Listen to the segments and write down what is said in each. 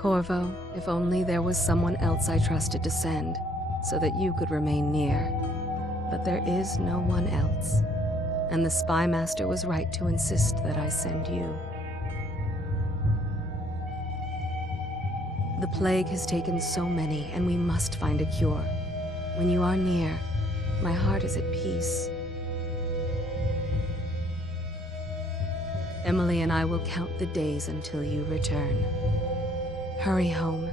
Corvo, if only there was someone else I trusted to send, so that you could remain near. But there is no one else, and the Spy Master was right to insist that I send you. The plague has taken so many, and we must find a cure. When you are near, my heart is at peace. Emily and I will count the days until you return. Hurry home,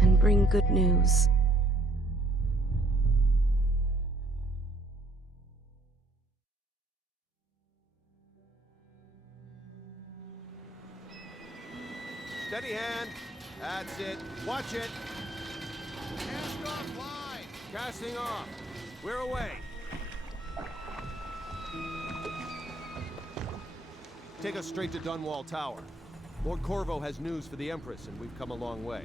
and bring good news. Steady hand. That's it. Watch it. Cast off line. Casting off. We're away. Take us straight to Dunwall Tower. Lord Corvo has news for the Empress, and we've come a long way.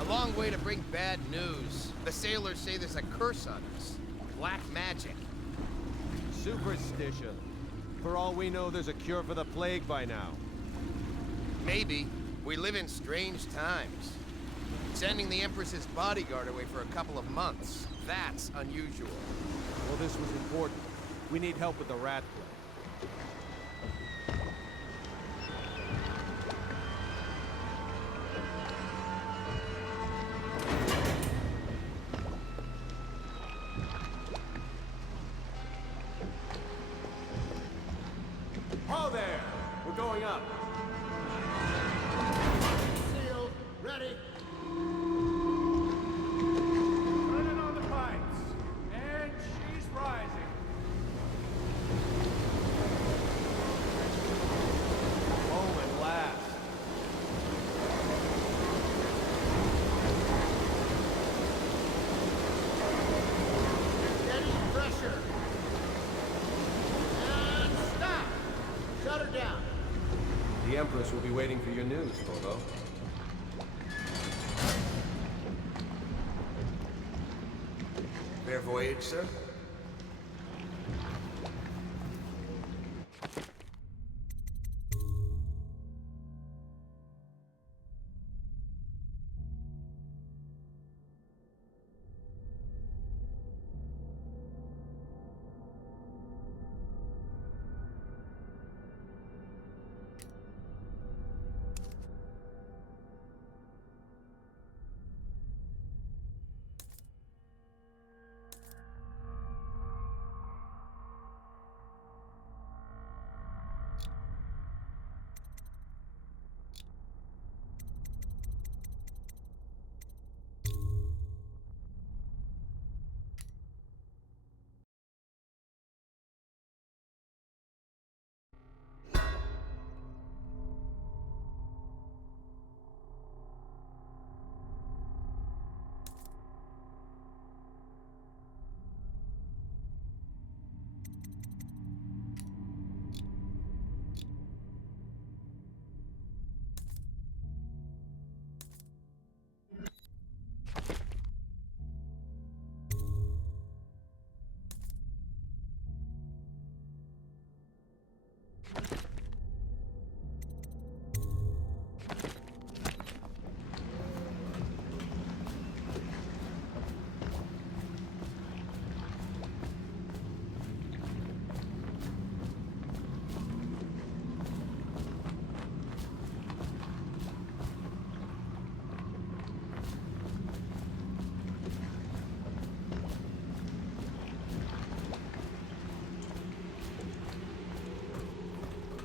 A long way to bring bad news. The sailors say there's a curse on us. Black magic. Superstition. For all we know, there's a cure for the plague by now. Maybe. We live in strange times. Sending the Empress's bodyguard away for a couple of months. That's unusual. Well, this was important. We need help with the rat plague. Oh, there! We're going up. Sealed. Ready. Turning on the pipes. And she's rising. Home at last. Steady pressure. And stop. Shut her down. The Empress will be waiting for your news, Corvo. Fair voyage, sir?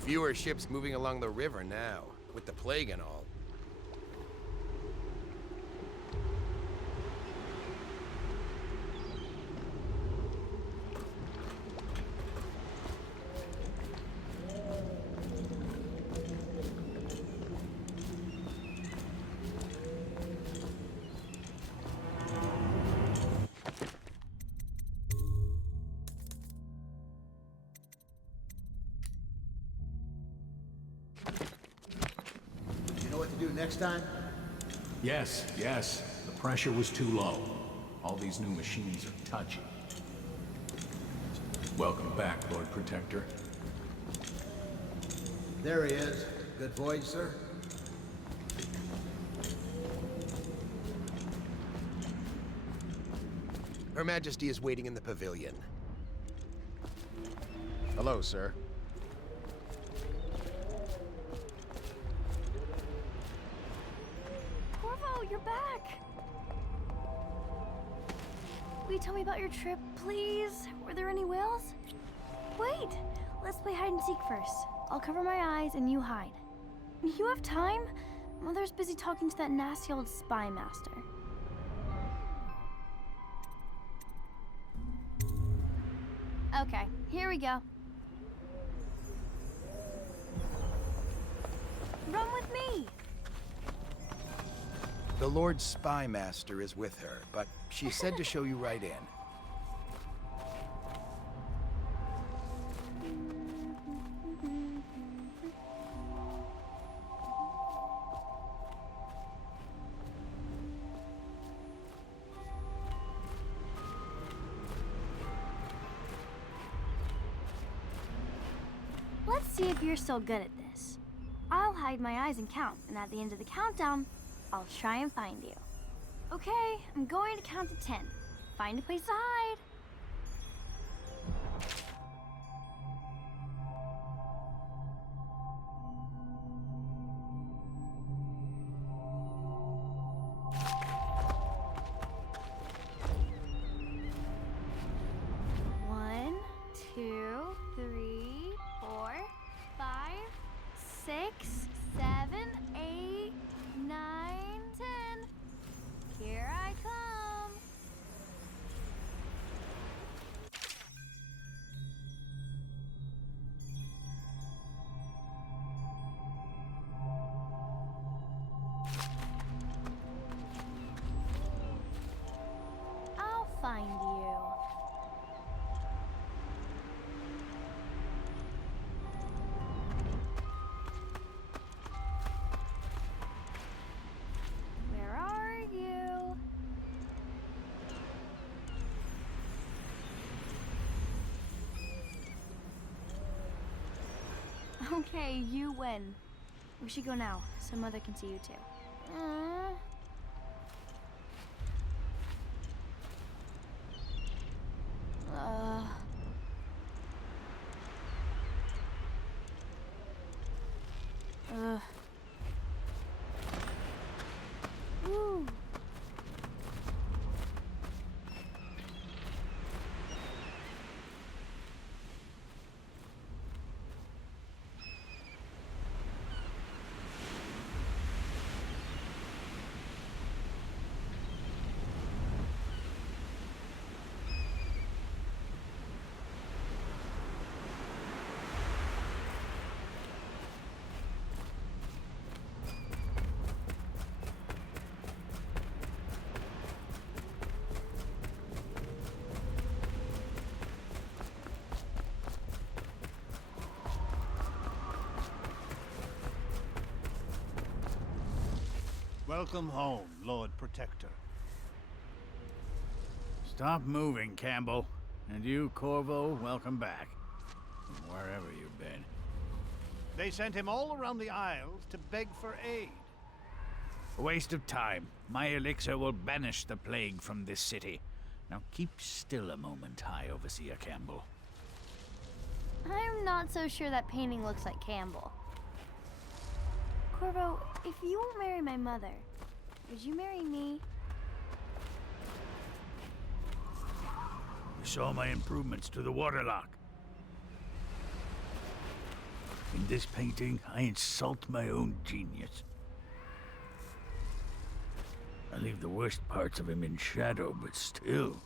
Fewer ships moving along the river now, with the plague and all. You know what to do next time? Yes, yes. The pressure was too low. All these new machines are touchy. Welcome back, Lord Protector. There he is. Good voyage, sir. Her Majesty is waiting in the pavilion. Hello, sir. Corvo, you're back! Will you tell me about your trip, please? Were there any whales? Wait! Let's play hide and seek first. I'll cover my eyes and you hide. You have time? Mother's busy talking to that nasty old spy master. Okay, here we go. Run with me! The Lord Spy Master is with her, but she said to show you right in. Let's see if you're still good at this. I'll hide my eyes and count, and at the end of the countdown, I'll try and find you. Okay, I'm going to count to 10. Find a place to hide. One, two, three, 4, 5, 6, 7, 8, 9, 10. Here I come. I'll find you. Where are you? Okay, you win. We should go now, so Mother can see you too. Uh... Ooh. Welcome home, Lord Protector. Stop moving, Campbell. And you, Corvo, welcome back. From wherever you've been. They sent him all around the Isles to beg for aid. A waste of time. My elixir will banish the plague from this city. Now keep still a moment, High Overseer Campbell. I'm not so sure that painting looks like Campbell. Corvo, if you won't marry my mother, would you marry me? You saw my improvements to the waterlock. In this painting, I insult my own genius. I leave the worst parts of him in shadow, but still.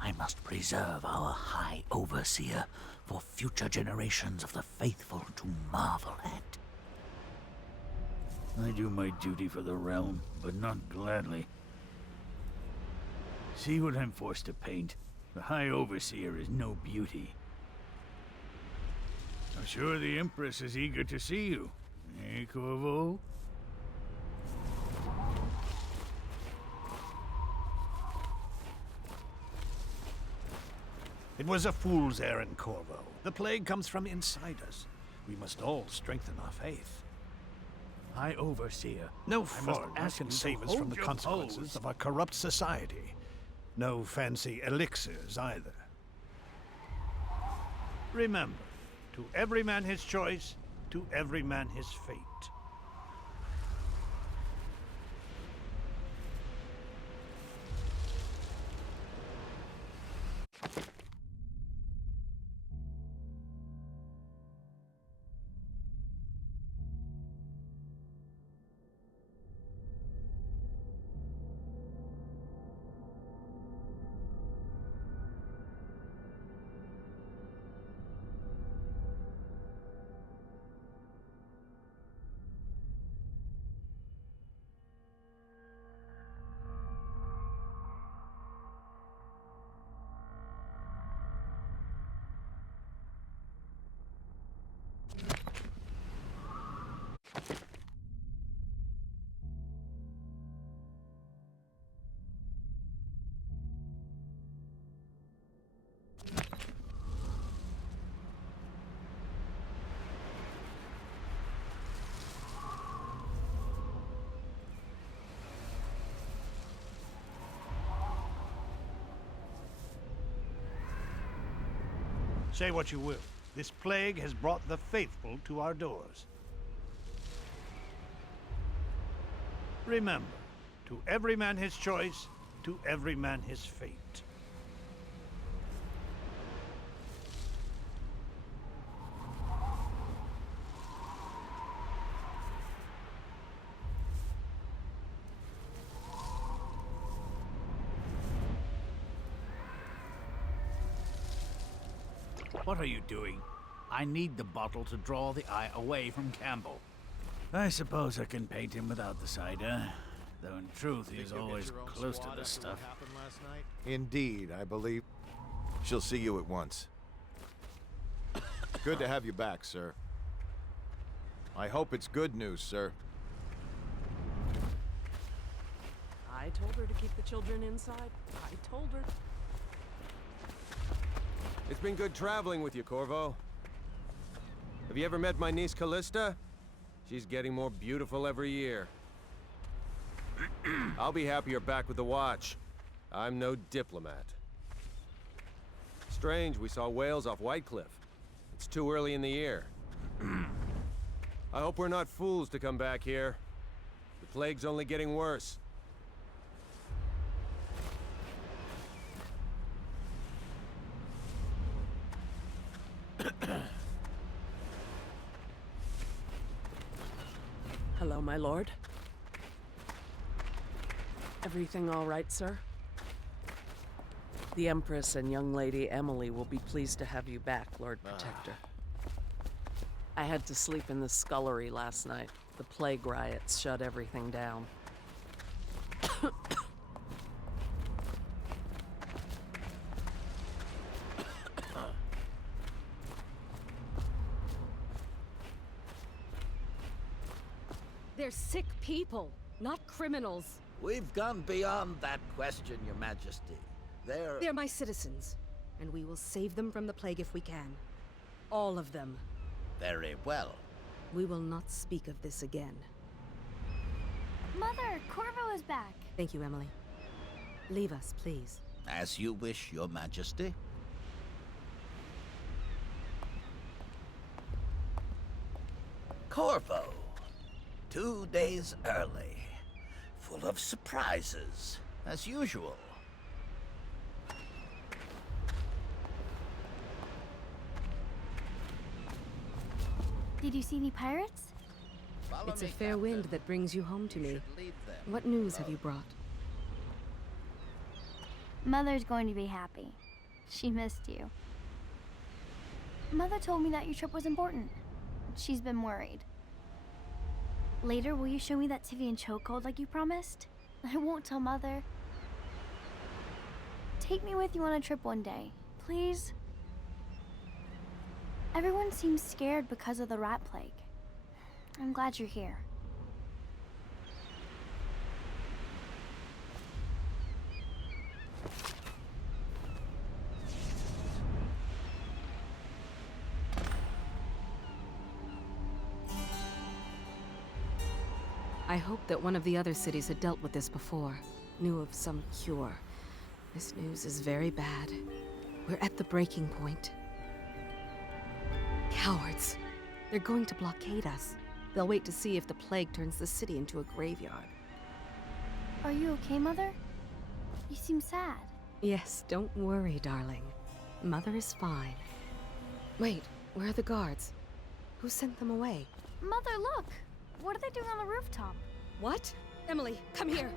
I must preserve our High Overseer for future generations of the faithful to marvel at. I do my duty for the realm, but not gladly. See what I'm forced to paint. The High Overseer is no beauty. I'm sure the Empress is eager to see you. Eh, Corvo? It was a fool's errand, Corvo. The plague comes from inside us. We must all strengthen our faith. High Overseer. No I must foreigner ask can you to save us hold from the your consequences pose. of a corrupt society. No fancy elixirs either. Remember, to every man his choice, to every man his fate. Say what you will, this plague has brought the faithful to our doors. Remember, to every man his choice, to every man his fate. What are you doing? I need the bottle to draw the eye away from Campbell. I suppose I can paint him without the cider, though in truth he's always close to this stuff. Indeed, I believe. She'll see you at once. Good to have you back, sir. I hope it's good news, sir. I told her to keep the children inside. I told her. It's been good traveling with you, Corvo. Have you ever met my niece Callista? She's getting more beautiful every year. I'll be happy you're back with the watch. I'm no diplomat. Strange we saw whales off White Cliff. It's too early in the year. I hope we're not fools to come back here. The plague's only getting worse. Hello, my lord. Everything all right, sir? The Empress and young lady Emily will be pleased to have you back, Lord Protector. I had to sleep in the scullery last night. The plague riots shut everything down. They're sick people, not criminals. We've gone beyond that question, Your Majesty. They're my citizens, and we will save them from the plague if we can. All of them. Very well. We will not speak of this again. Mother, Corvo is back. Thank you, Emily. Leave us, please. As you wish, Your Majesty. Corvo. 2 days early. Full of surprises, as usual. Did you see any pirates? It's a fair wind that brings you home to me. What news have you brought? Mother's going to be happy. She missed you. Mother told me that your trip was important. She's been worried. Later, will you show me that Tivian chokehold like you promised? I won't tell Mother. Take me with you on a trip one day, please. Everyone seems scared because of the rat plague. I'm glad you're here. I hoped that one of the other cities had dealt with this before, knew of some cure. This news is very bad. We're at the breaking point. Cowards. They're going to blockade us. They'll wait to see if the plague turns the city into a graveyard. Are you okay, Mother? You seem sad. Yes, don't worry, darling. Mother is fine. Wait, where are the guards? Who sent them away? Mother, look! What are they doing on the rooftop? What? Emily, come here!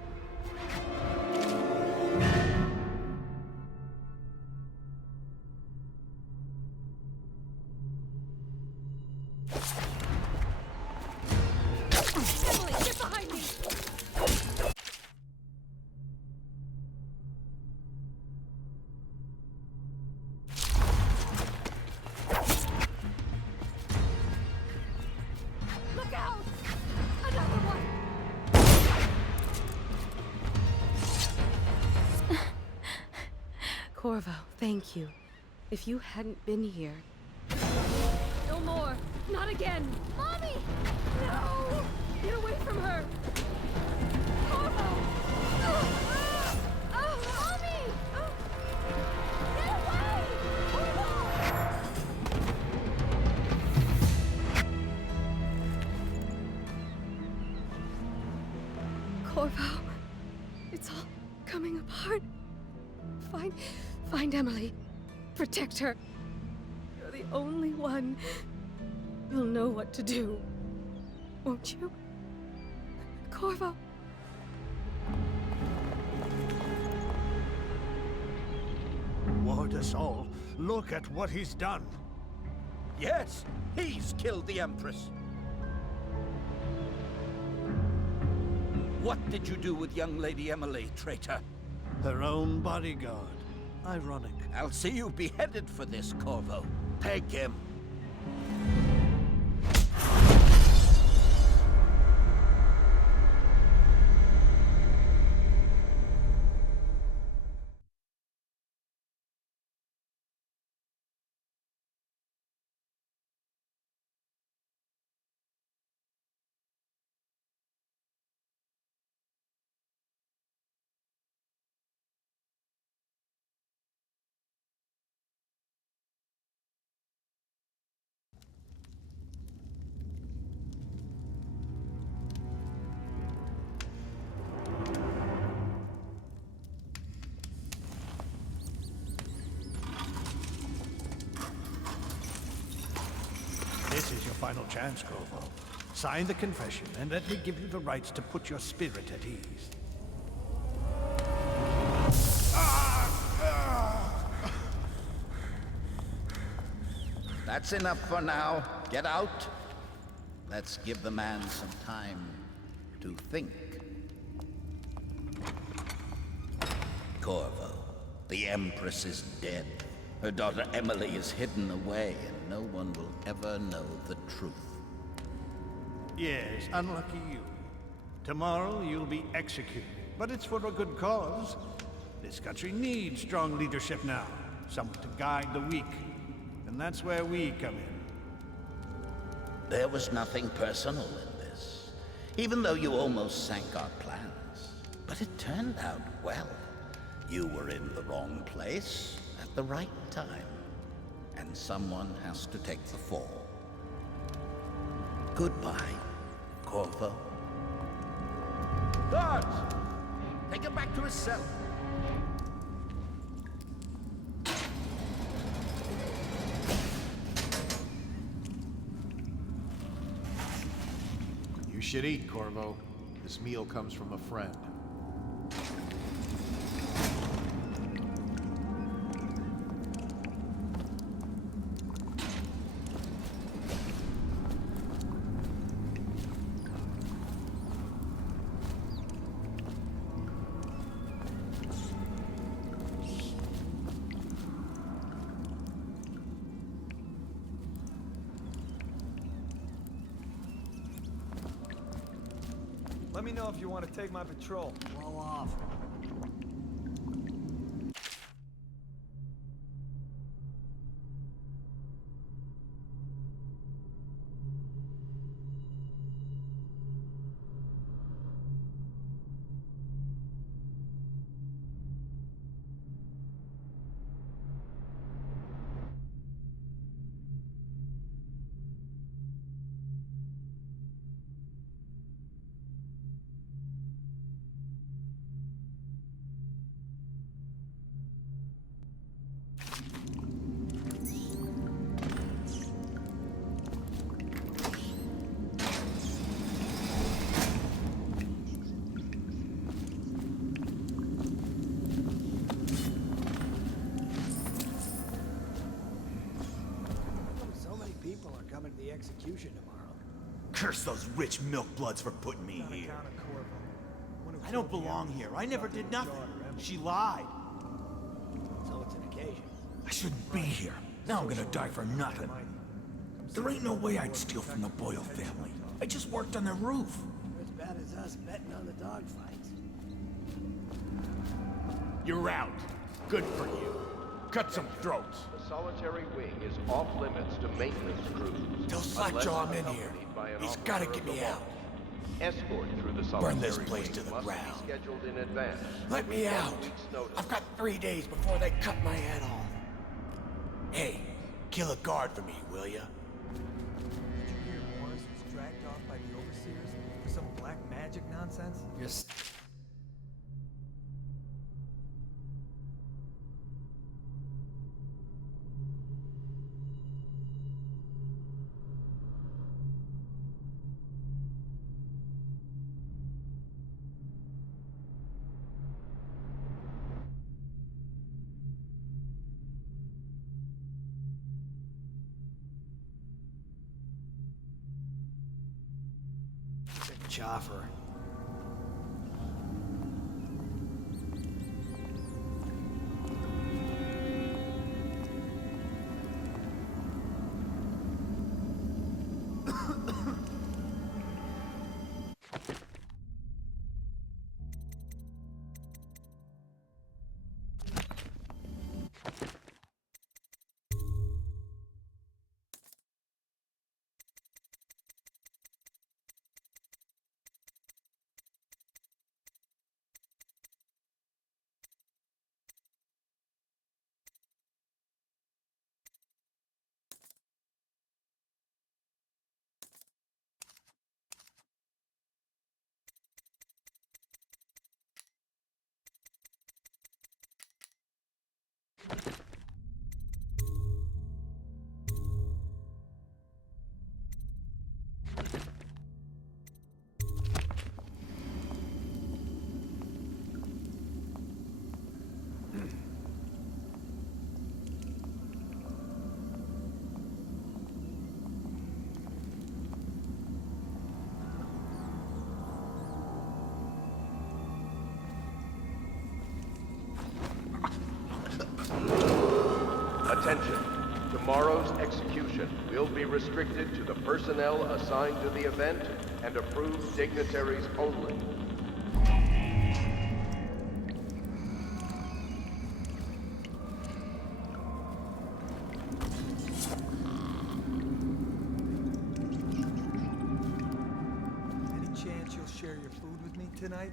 Emily, get behind me! Look out! Another one! Corvo, thank you. If you hadn't been here... No more! Not again! Mommy! No! Get away from her! Corvo! Mommy! Get away! Corvo, it's all coming apart. Find Emily. Protect her. You're the only one. You'll know what to do. Won't you? Corvo. Ward us all. Look at what he's done. Yes, he's killed the Empress. What did you do with young Lady Emily, traitor? Her own bodyguard. Ironic. I'll see you beheaded for this, Corvo. Take him. This is your final chance, Corvo. Sign the confession, and let me give you the rights to put your spirit at ease. That's enough for now. Get out. Let's give the man some time to think. Corvo, the Empress is dead. Her daughter Emily is hidden away, and no one will ever know the truth. Yes, unlucky you. Tomorrow you'll be executed, but it's for a good cause. This country needs strong leadership now, someone to guide the weak. And that's where we come in. There was nothing personal in this, even though you almost sank our plans. But it turned out well. You were in the wrong place at the right time, and someone has to take the fall. Goodbye, Corvo. Guards! Take him back to his cell. You should eat, Corvo. This meal comes from a friend. Let me know if you want to take my patrol. Blow off. execution tomorrow. Curse those rich milk bloods for putting me here. I don't belong here. I never did nothing. She lied. So it's an occasion. I shouldn't be here. Now I'm gonna die for nothing. There ain't no way I'd steal from the Boyle family. I just worked on their roof. You're as bad as us betting on the dogfights. You're out. Good for you. Cut some throats. The solitary wing is off limits to maintenance crews. Tell Slackjaw I'm in here. He's gotta get me out. Escort through the solitary Burn this place to the must ground. be scheduled in advance. Let me with 1 out. week's notice. I've got 3 days before they cut my head off. Hey, kill a guard for me, will ya? Did you hear Morris was dragged off by the overseers for some black magic nonsense? Yes. Chopper. Attention. Tomorrow's execution will be restricted to the personnel assigned to the event and approved dignitaries only. Any chance you'll share your food with me tonight?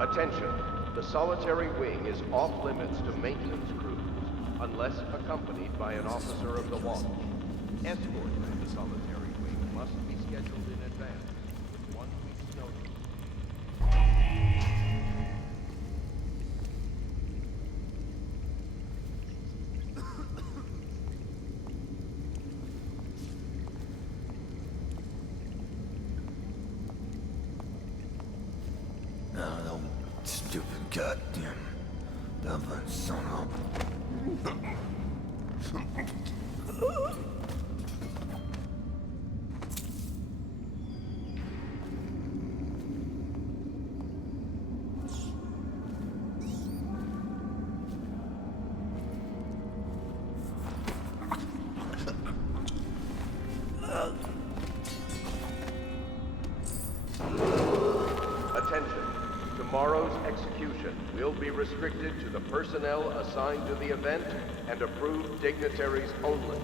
Attention. The solitary wing is off limits to maintenance crews, unless accompanied by an officer of the watch. Escort through the solitary wing must be scheduled in advance, with 1 week's notice. No, stupid goddamn Dublin son of Attention. Tomorrow's execution will be restricted to the personnel assigned to the event and approved dignitaries only.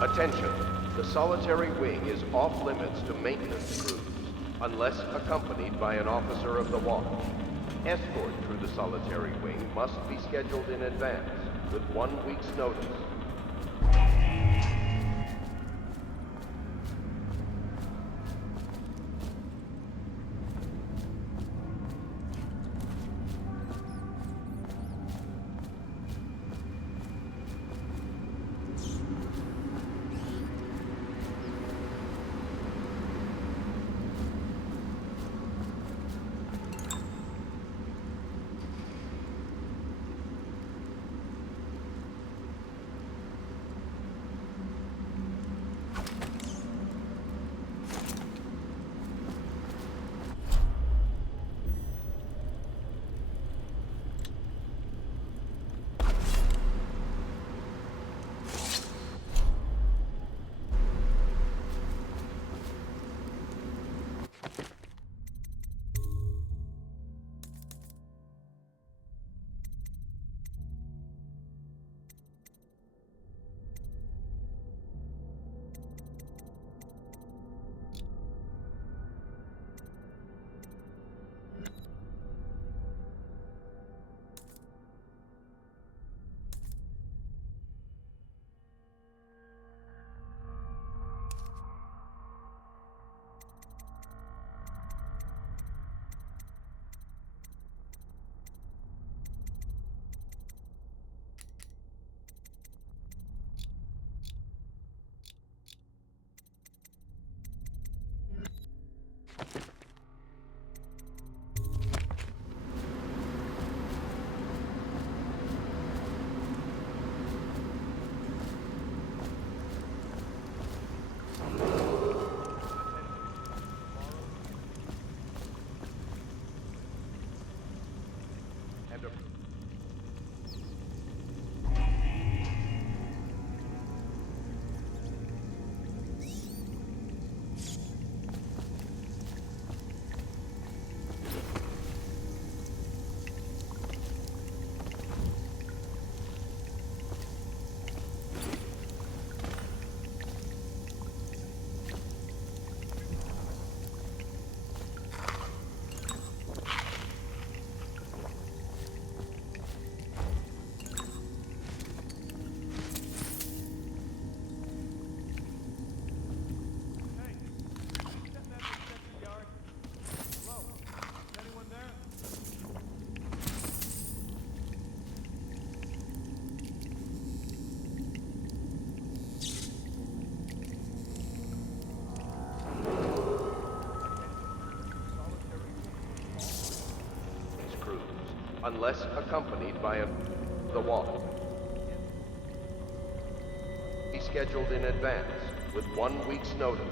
Attention, the solitary wing is off limits to maintenance crews, unless accompanied by an officer of the watch. Escort through the solitary wing must be scheduled in advance, with 1 week's notice. Unless accompanied by the watch. Be scheduled in advance, with 1 week's notice.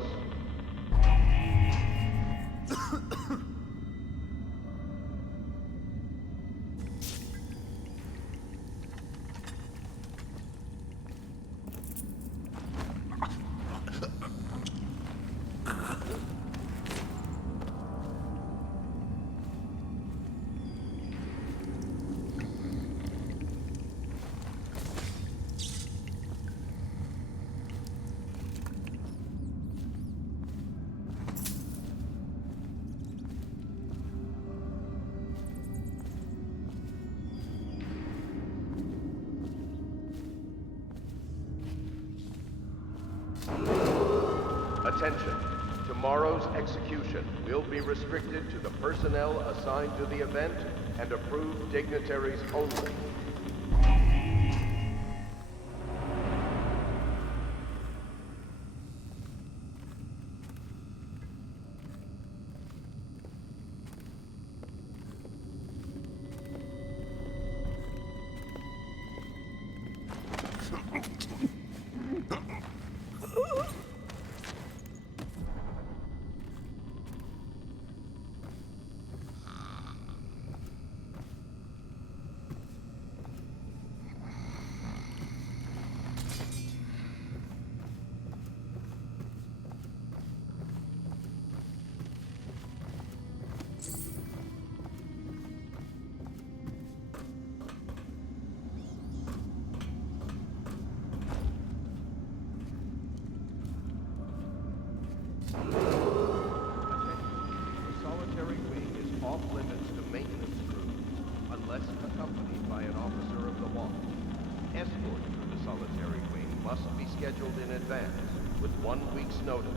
Attention. Tomorrow's execution will be restricted to the personnel assigned to the event and approved dignitaries only. solitary wing must be scheduled in advance, with 1 week's notice.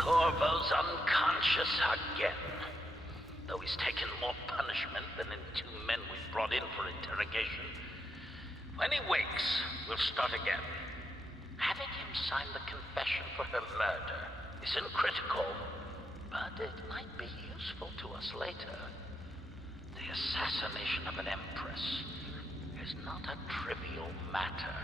Corvo's unconscious again. Though he's taken more punishment than the 2 men we've brought in for interrogation. When he wakes, we'll start again. Having him sign the confession for her murder isn't critical, but it might be useful to us later. The assassination of an empress is not a trivial matter.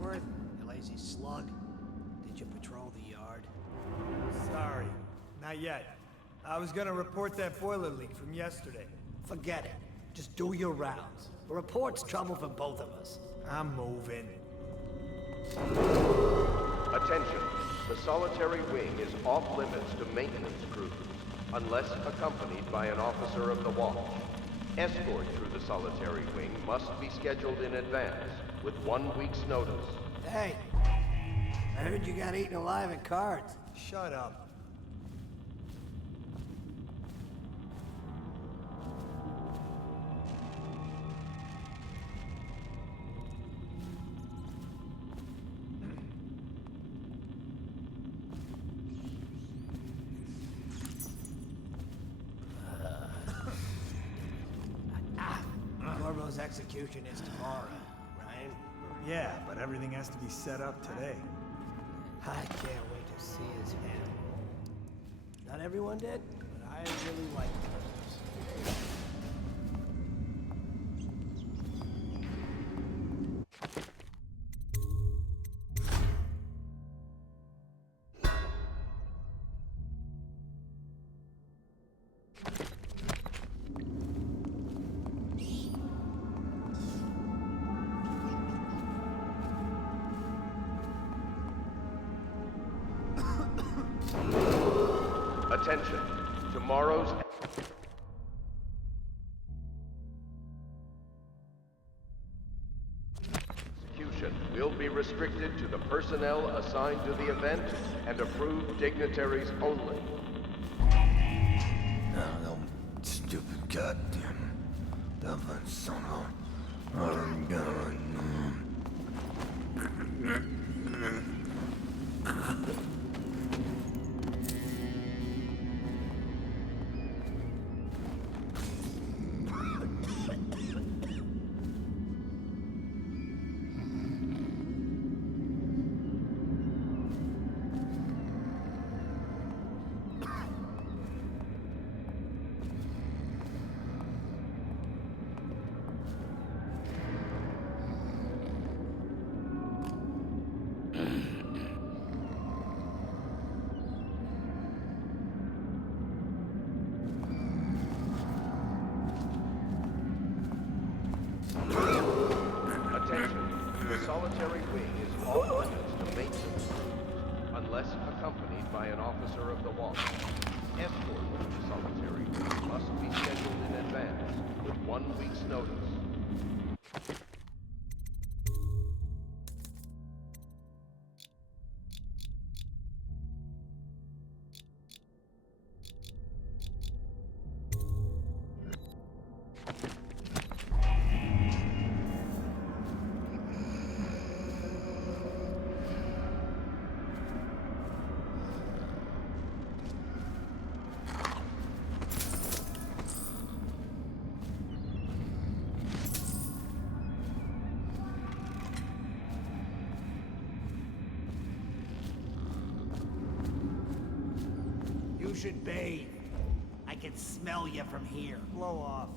Duckworth, you lazy slug. Did you patrol the yard? Sorry, not yet. I was gonna report that boiler leak from yesterday. Forget it. Just do your rounds. A report's trouble for both of us. I'm moving. Attention. The solitary wing is off limits to maintenance crews, unless accompanied by an officer of the watch. Escort through the solitary wing must be scheduled in advance, with 1 week's notice. Hey, I heard you got eaten alive in cards. Shut up. Corvo's execution is tomorrow, right? Yeah, but everything has to be set up today. I can't wait to see his head. Not everyone did, but I really like Corvo's. Attention. Tomorrow's execution will be restricted to the personnel assigned to the event and approved dignitaries only. No, stupid goddamn Dublin son of I'm gonna The solitary wing is off limits to maintenance crews, unless accompanied by an officer of the watch. Escort to the solitary wing must be scheduled in advance, with 1 week's notice. You should bathe. I can smell you from here. Blow off.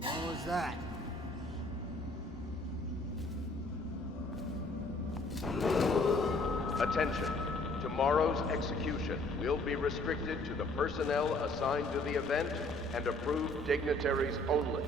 What was that? Attention. Tomorrow's execution will be restricted to the personnel assigned to the event and approved dignitaries only.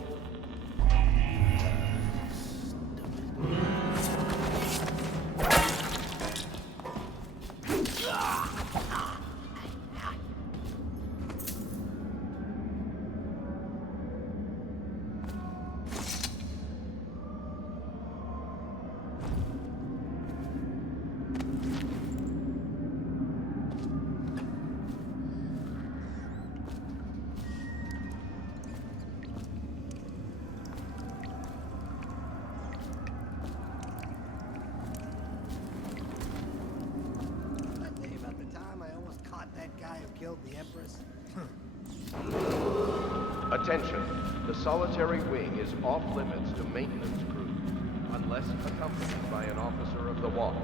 Killed the Empress? Attention. The solitary wing is off limits to maintenance crews, unless accompanied by an officer of the watch.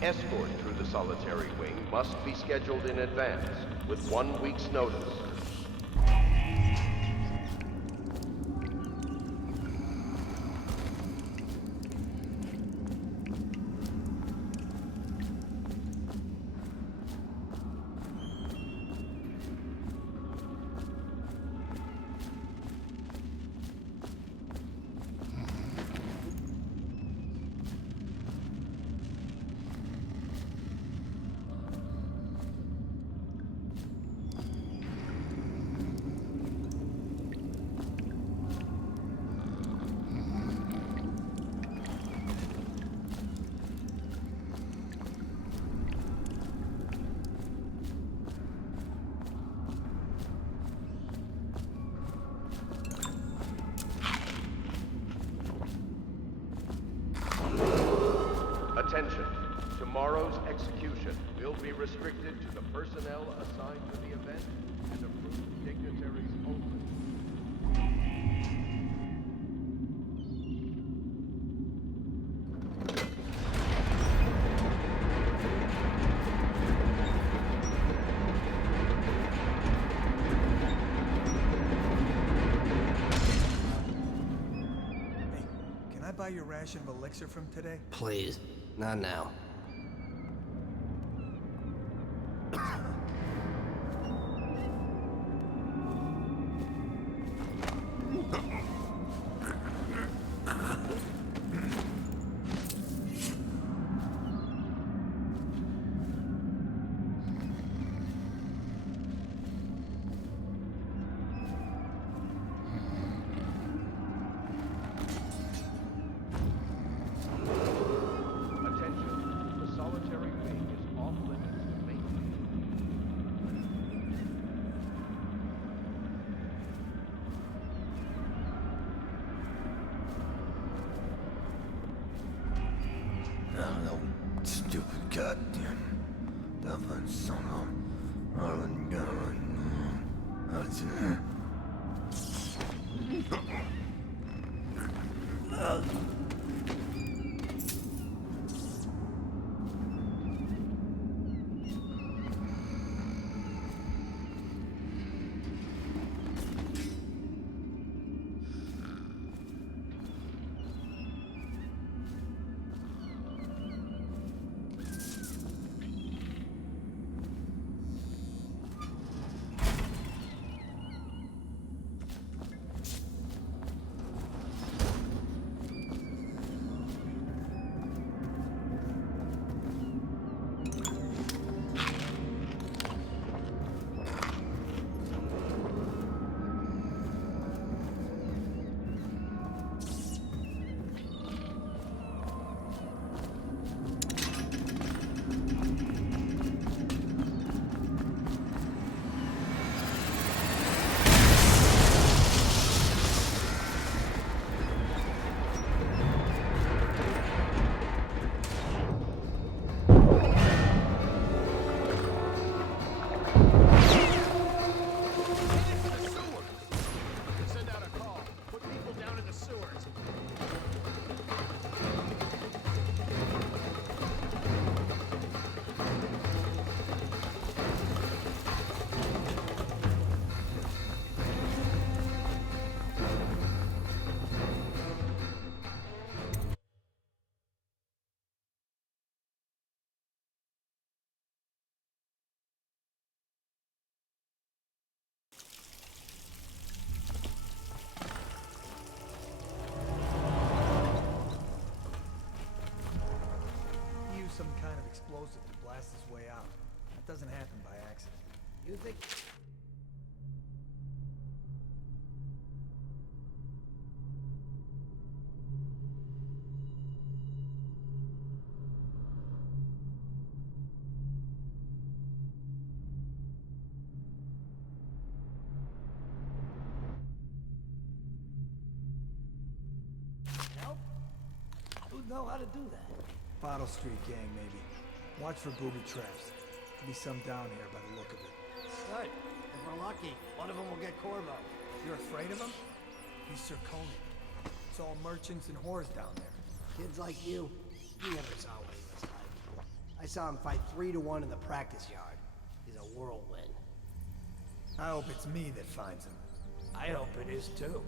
Escort through the solitary wing must be scheduled in advance, with 1 week's notice. restricted to the personnel assigned to the event and approved dignitaries only. Can I buy your ration of elixir from today? Please, not now. Attention, the solitary wing is off limits to maintenance. Oh, no stupid goddamn Dublin son of Ireland gun. Some kind of explosive to blast his way out. That doesn't happen by accident. You think... Nope. Who'd know how to do that? Bottle Street gang, maybe. Watch for booby traps. Could be some down here by the look of it. Good. If we're lucky, one of them will get Corvo. You're afraid of him? He's Sir Conan. It's all merchants and whores down there. Kids like you never saw what he was like. I saw him fight 3-1 in the practice yard. He's a whirlwind. I hope it's me that finds him. I hope it is too.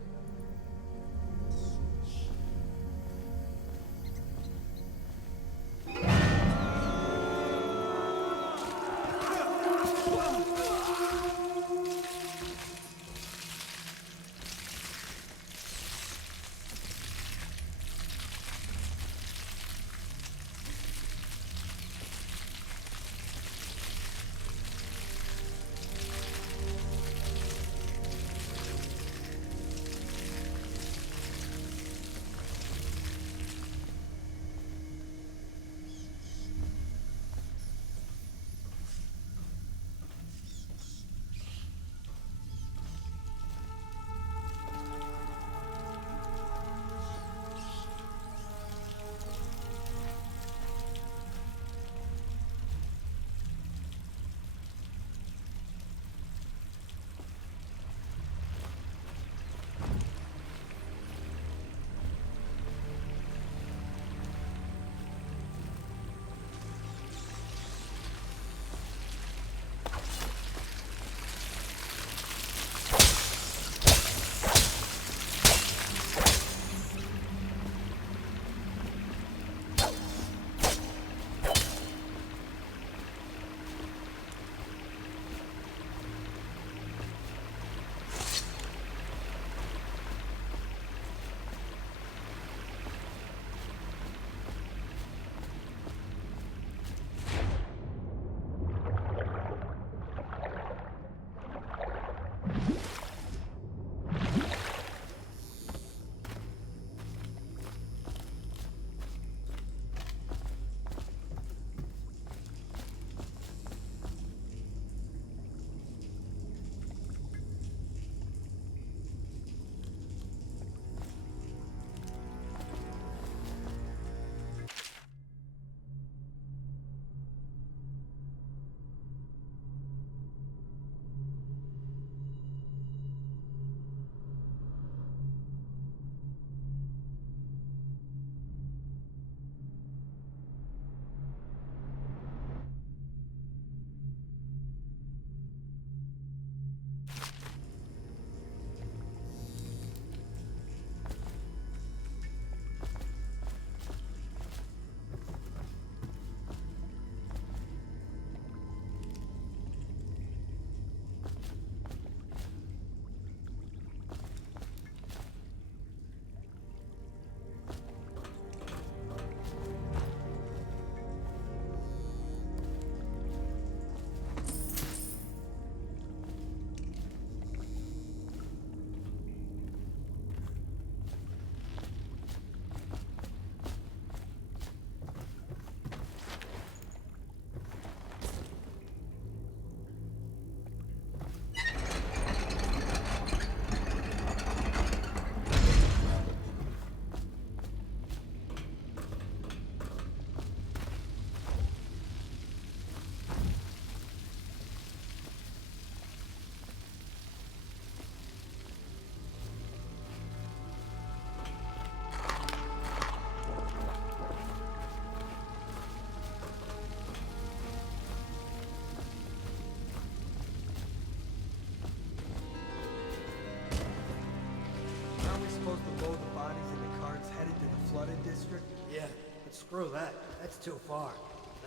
Screw that. That's too far.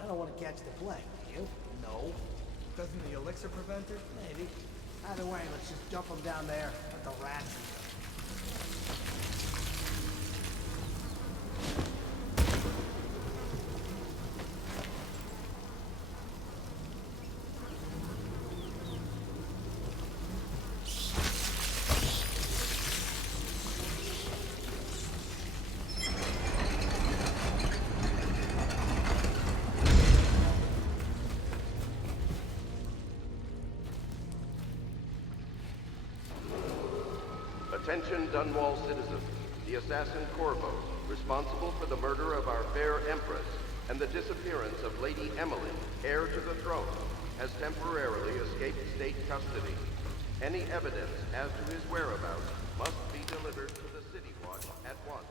I don't want to catch the plague, do you? No. Doesn't the elixir prevent it? Maybe. Either way, let's just dump them down there. Let the rats eat 'em. Attention Dunwall citizens. The assassin Corvo, responsible for the murder of our fair Empress and the disappearance of Lady Emily, heir to the throne, has temporarily escaped state custody. Any evidence as to his whereabouts must be delivered to the City Watch at once.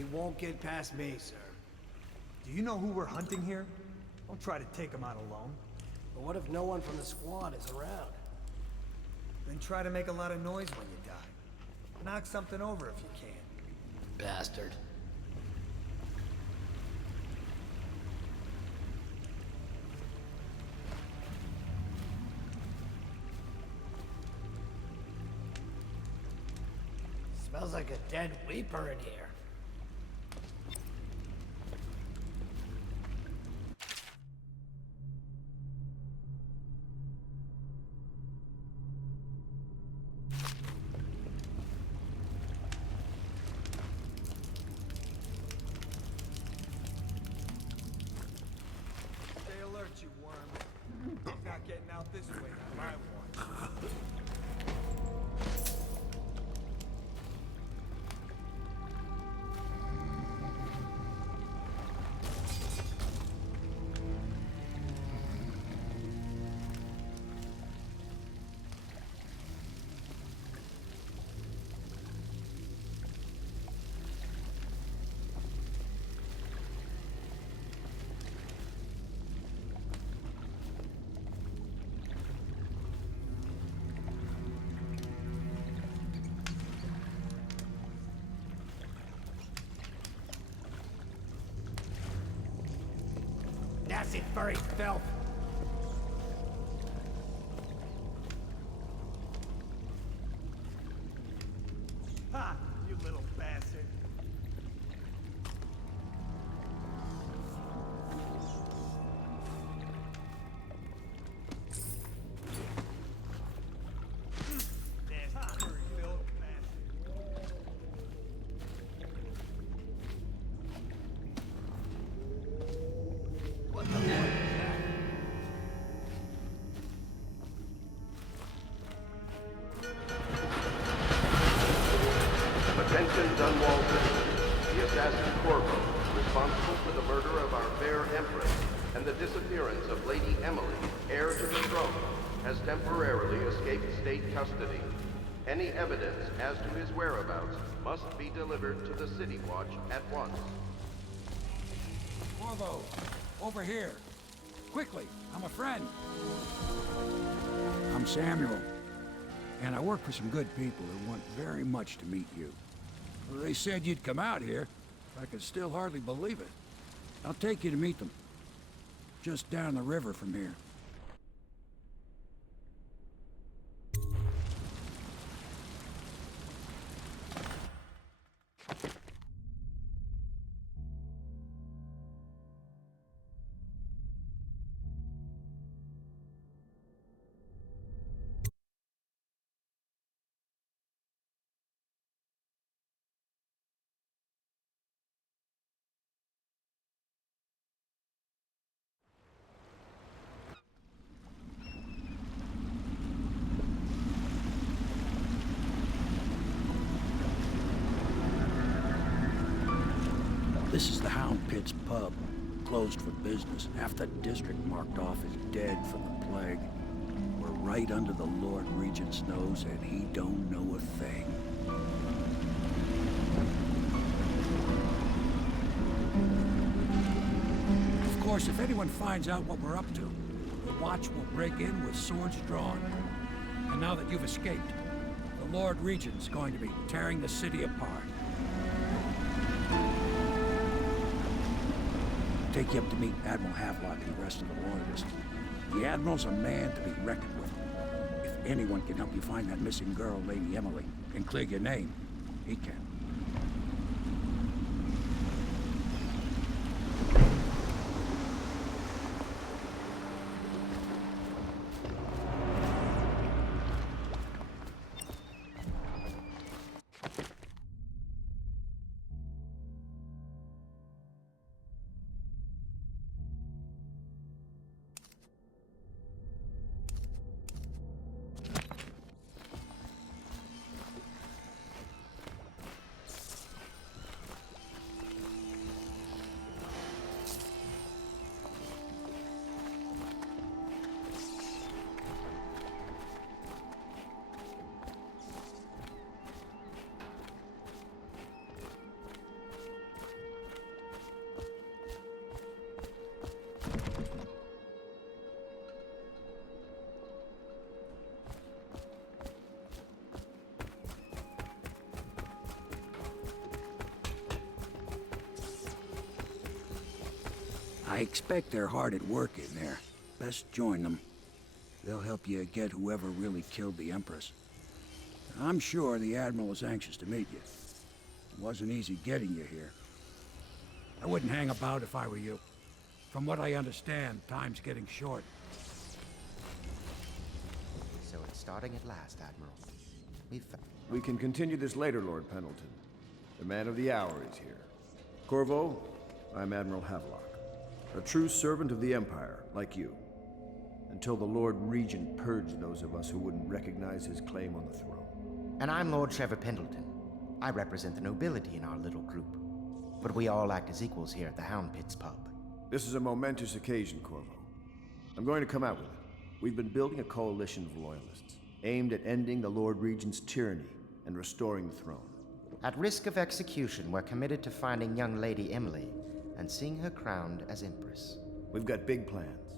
He won't get past me, sir. Do you know who we're hunting here? Don't try to take him out alone. But what if no one from the squad is around? Then try to make a lot of noise when you die. Knock something over if you can. Bastard. Smells like a dead weeper in here. Stay alert, you worm. He's not getting out this way, not my one. Nasty furry filth. Ha! You little bastard. Nasty furry filth bastard. What the fuck is that? Attention Dunwall citizens. The assassin Corvo, responsible for the murder of our fair Empress and the disappearance of Lady Emily, heir to the throne, has temporarily escaped state custody. Any evidence as to his whereabouts must be delivered to the City Watch at once. Corvo, over here. Quickly, I'm a friend. I'm Samuel, and I work for some good people who want very much to meet you. Well, they said you'd come out here. I could still hardly believe it. I'll take you to meet them. Just down the river from here. This is the Hound Pit's pub, closed for business. Half the district marked off as dead from the plague. We're right under the Lord Regent's nose, and he don't know a thing. Of course, if anyone finds out what we're up to, the Watch will break in with swords drawn. And now that you've escaped, the Lord Regent's going to be tearing the city apart. Take you up to meet Admiral Havelock and the rest of the Loyalists. The Admiral's a man to be reckoned with. If anyone can help you find that missing girl, Lady Emily, and clear your name, he can. I expect they're hard at work in there. Best join them. They'll help you get whoever really killed the Empress. I'm sure the Admiral is anxious to meet you. It wasn't easy getting you here. I wouldn't hang about if I were you. From what I understand, time's getting short. So it's starting at last, Admiral. We can continue this later, Lord Pendleton. The man of the hour is here. Corvo, I'm Admiral Havelock. A true servant of the Empire, like you. Until the Lord Regent purged those of us who wouldn't recognize his claim on the throne. And I'm Lord Trevor Pendleton. I represent the nobility in our little group. But we all act as equals here at the Hound Pits pub. This is a momentous occasion, Corvo. I'm going to come out with it. We've been building a coalition of loyalists, aimed at ending the Lord Regent's tyranny and restoring the throne. At risk of execution, we're committed to finding young Lady Emily and seeing her crowned as Empress. We've got big plans,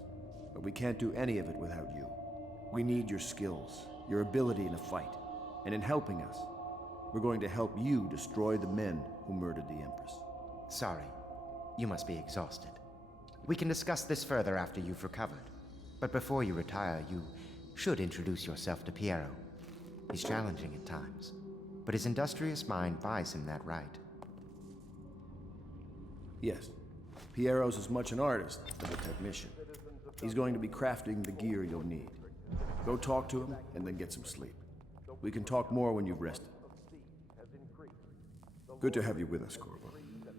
but we can't do any of it without you. We need your skills, your ability in a fight, and in helping us, we're going to help you destroy the men who murdered the Empress. Sorry, you must be exhausted. We can discuss this further after you've recovered. But before you retire, you should introduce yourself to Piero. He's challenging at times, but his industrious mind buys him that right. Yes, Piero's as much an artist as a technician. He's going to be crafting the gear you'll need. Go talk to him, and then get some sleep. We can talk more when you've rested. Good to have you with us, Corvo.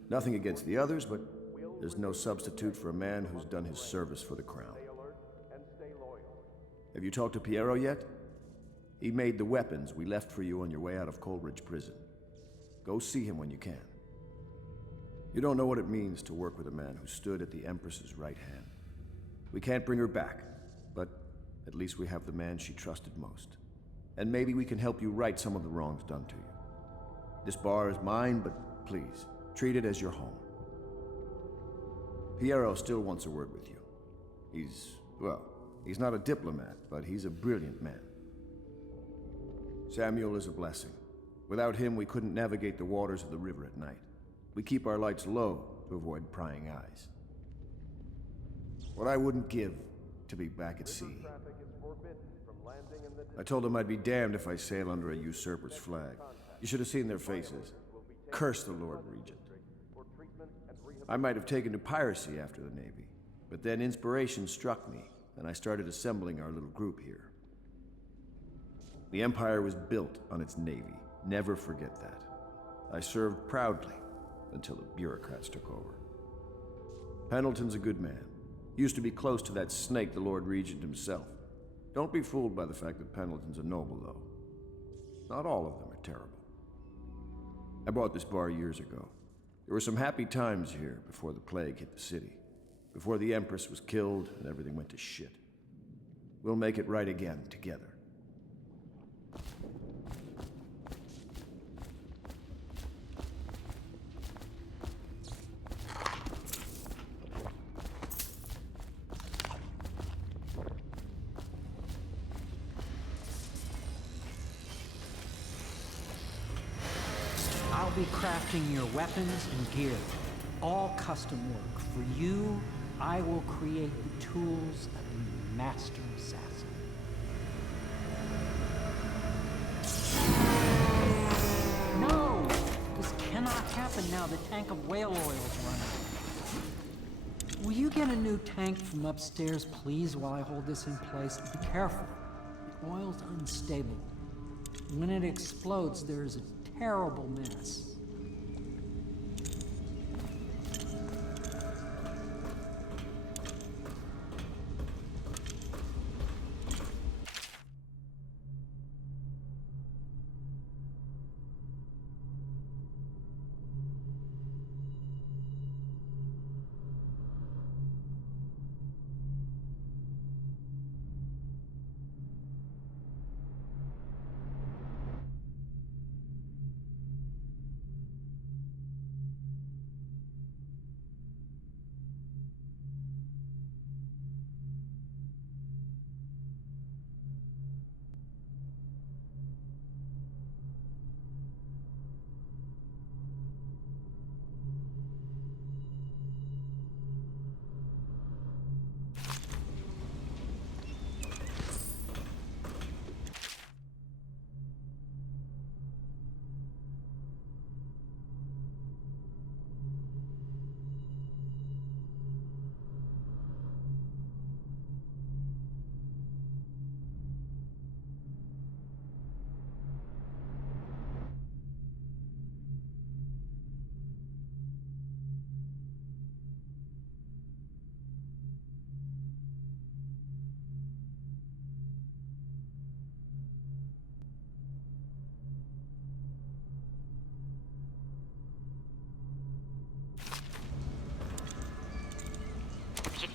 Nothing against the others, but there's no substitute for a man who's done his service for the crown. Have you talked to Piero yet? He made the weapons we left for you on your way out of Coleridge Prison. Go see him when you can. You don't know what it means to work with a man who stood at the Empress's right hand. We can't bring her back, but at least we have the man she trusted most. And maybe we can help you right some of the wrongs done to you. This bar is mine, but please, treat it as your home. Piero still wants a word with you. He's not a diplomat, but he's a brilliant man. Samuel is a blessing. Without him, we couldn't navigate the waters of the river at night. We keep our lights low to avoid prying eyes. What I wouldn't give to be back at sea. I told them I'd be damned if I sail under a usurper's flag. You should have seen their faces. Curse the Lord Regent. I might have taken to piracy after the Navy, but then inspiration struck me, and I started assembling our little group here. The Empire was built on its Navy. Never forget that. I served proudly until the bureaucrats took over. Pendleton's a good man. Used to be close to that snake, the Lord Regent himself. Don't be fooled by the fact that Pendleton's a noble, though. Not all of them are terrible. I bought this bar years ago. There were some happy times here before the plague hit the city. Before the Empress was killed and everything went to shit. We'll make it right again, together. I'll be crafting your weapons and gear. All custom work. For you, I will create the tools of a master assassin. No! This cannot happen now. The tank of whale oil is running. Will you get a new tank from upstairs, please, while I hold this in place? Be careful. The oil's unstable. When it explodes, there is a terrible mess.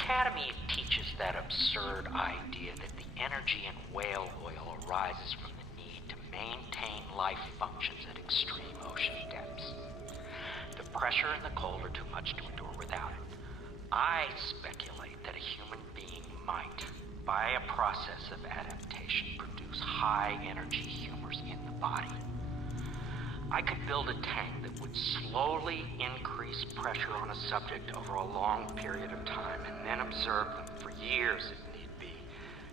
Academy, it teaches that absurd idea that the energy in whale oil arises from the need to maintain life functions at extreme ocean depths. The pressure and the cold are too much to endure without it. I speculate that a human being might, by a process of adaptation, produce high-energy humors in the body. I could build a tank that would slowly increase pressure on a subject over a long period of time and then observe them for years if need be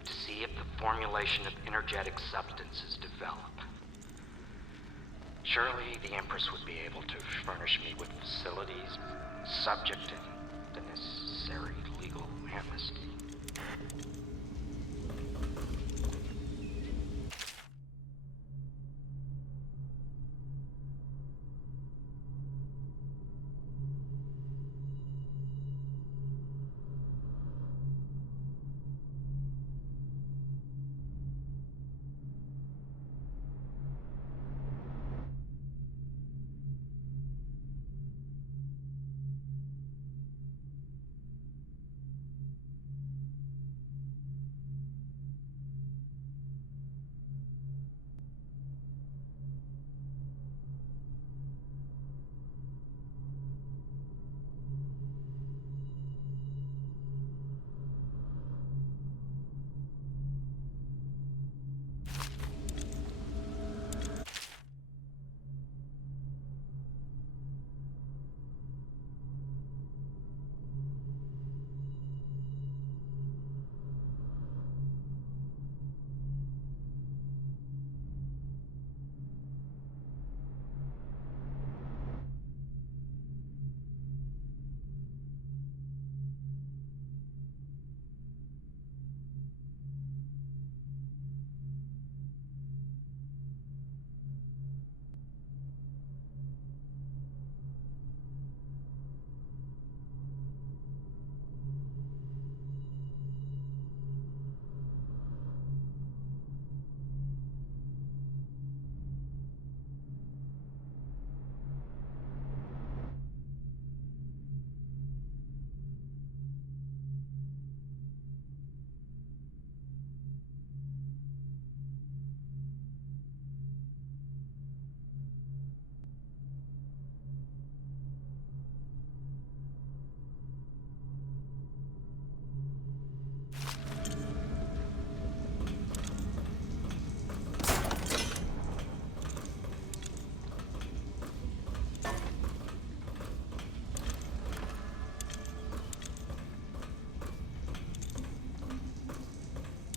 to see if the formulation of energetic substances develop. Surely the Empress would be able to furnish me with facilities subject to the necessary legal amnesty.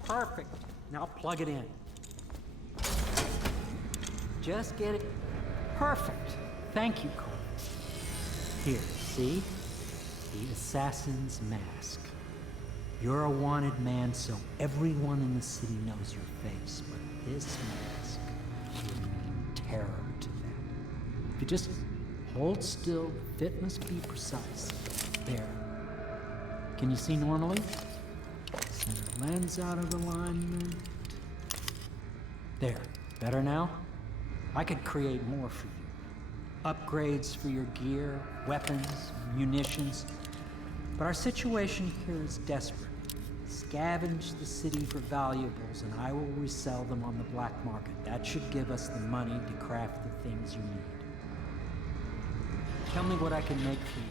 Perfect. Now plug it in. Just get it. Perfect. Thank you, Cole. Here, see? The assassin's mask. You're a wanted man, so everyone in the city knows your face, but this mask will mean terror to them. If you just hold still, the fit must be precise. There. Can you see normally? Center lens out of alignment. There. Better now? I could create more for you. Upgrades for your gear, weapons, munitions. But our situation here is desperate. Scavenge the city for valuables and I will resell them on the black market. That should give us the money to craft the things you need. Tell me what I can make for you.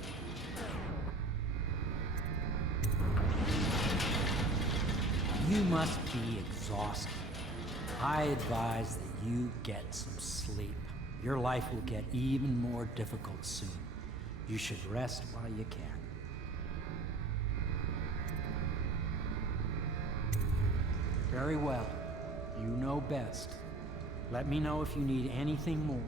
You must be exhausted. I advise that you get some sleep. Your life will get even more difficult soon. You should rest while you can. Very well. You know best. Let me know if you need anything more.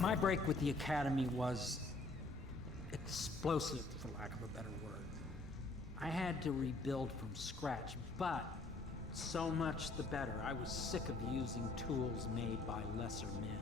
My break with the Academy was explosive, for lack of a better word. I had to rebuild from scratch, but so much the better. I was sick of using tools made by lesser men.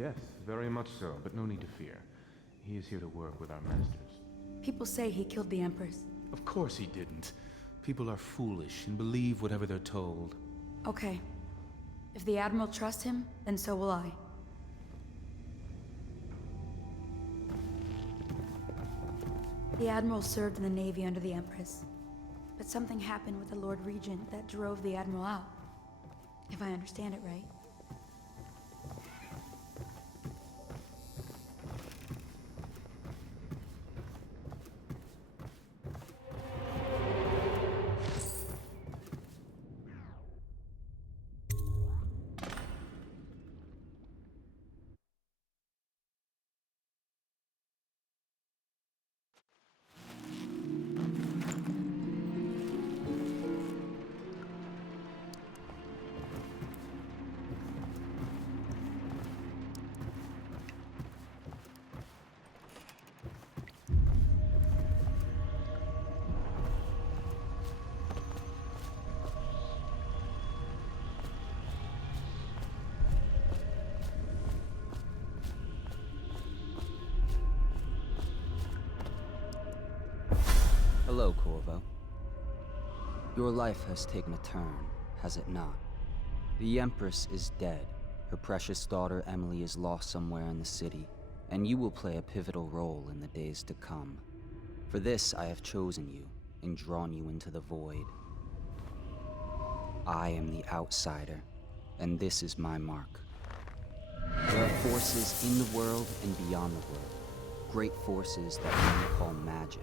Yes, very much so, but no need to fear. He is here to work with our masters. People say he killed the Empress. Of course he didn't. People are foolish and believe whatever they're told. Okay. If the Admiral trusts him, then so will I. The Admiral served in the Navy under the Empress. But something happened with the Lord Regent that drove the Admiral out. If I understand it right. Hello, Corvo. Your life has taken a turn, has it not? The Empress is dead. Her precious daughter Emily is lost somewhere in the city, and you will play a pivotal role in the days to come. For this, I have chosen you and drawn you into the void. I am the outsider, and this is my mark. There are forces in the world and beyond the world, great forces that men call magic.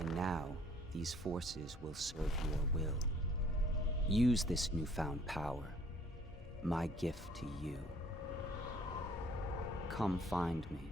And now, these forces will serve your will. Use this newfound power, my gift to you. Come find me.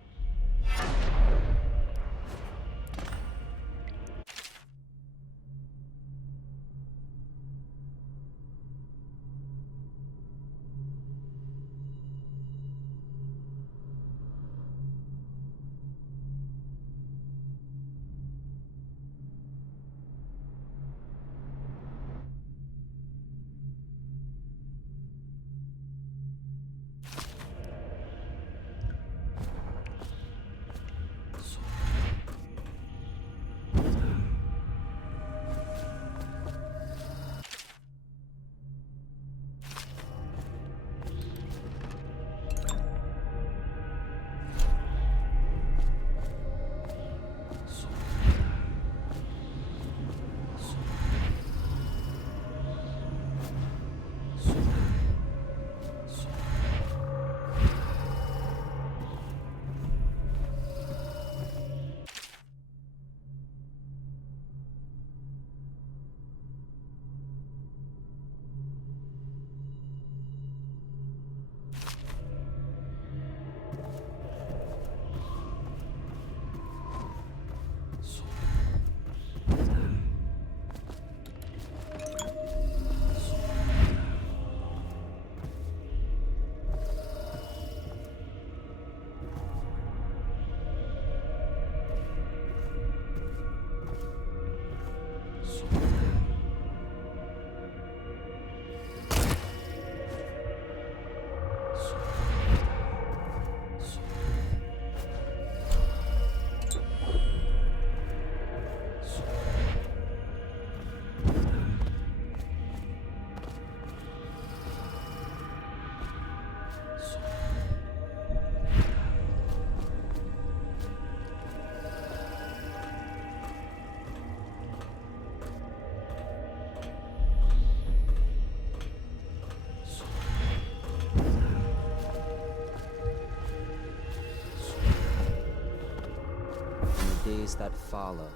Days that follow,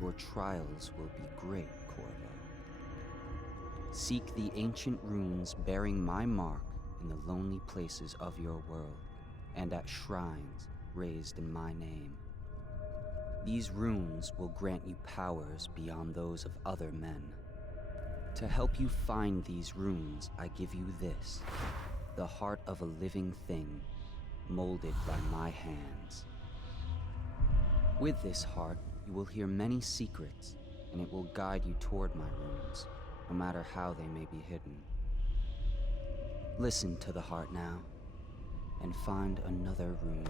your trials will be great, Corvo. Seek the ancient runes bearing my mark in the lonely places of your world, and at shrines raised in my name. These runes will grant you powers beyond those of other men. To help you find these runes, I give you this, the heart of a living thing, molded by my hands. With this heart, you will hear many secrets, and it will guide you toward my runes, no matter how they may be hidden. Listen to the heart now. and find another room.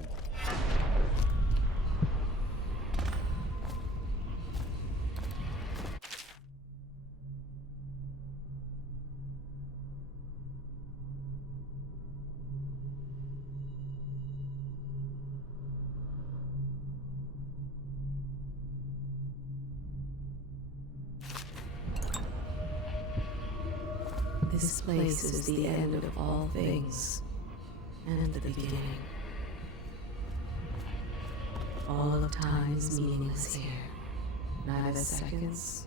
This place is the end of all things, and the beginning. All of time is meaningless here. Neither seconds,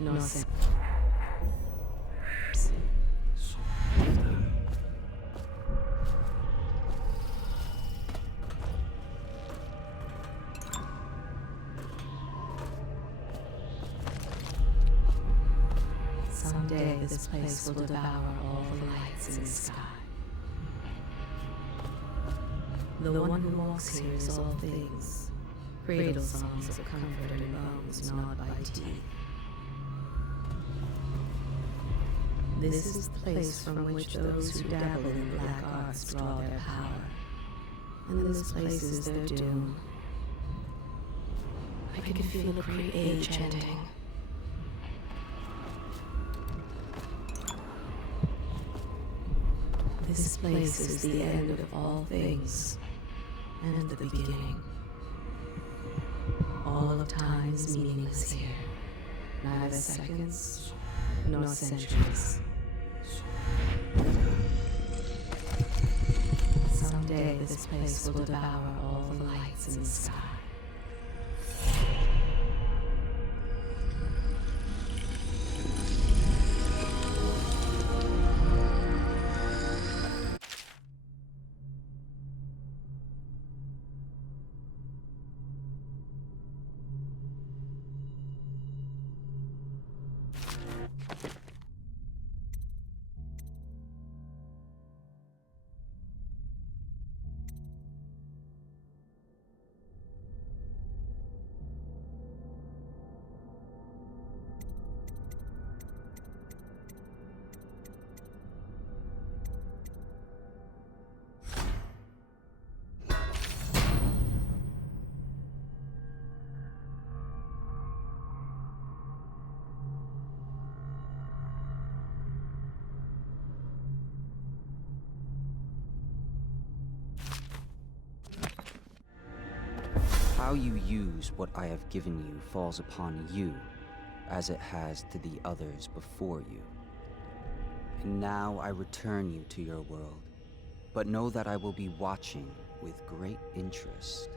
nor seconds. Someday this place will devour all the lights in the sky. The one who walks here is all things. Cradle songs of comfort and bones gnawed by teeth. This is the place from which those who dabble in black arts draw their power. And this place is their doom. I can feel a great age ending. This place is the end of all things, and the beginning. All of time is meaningless here, neither seconds nor centuries. Someday this place will devour all the lights in the sky. How you use what I have given you falls upon you, as it has to the others before you. And now I return you to your world, but know that I will be watching with great interest.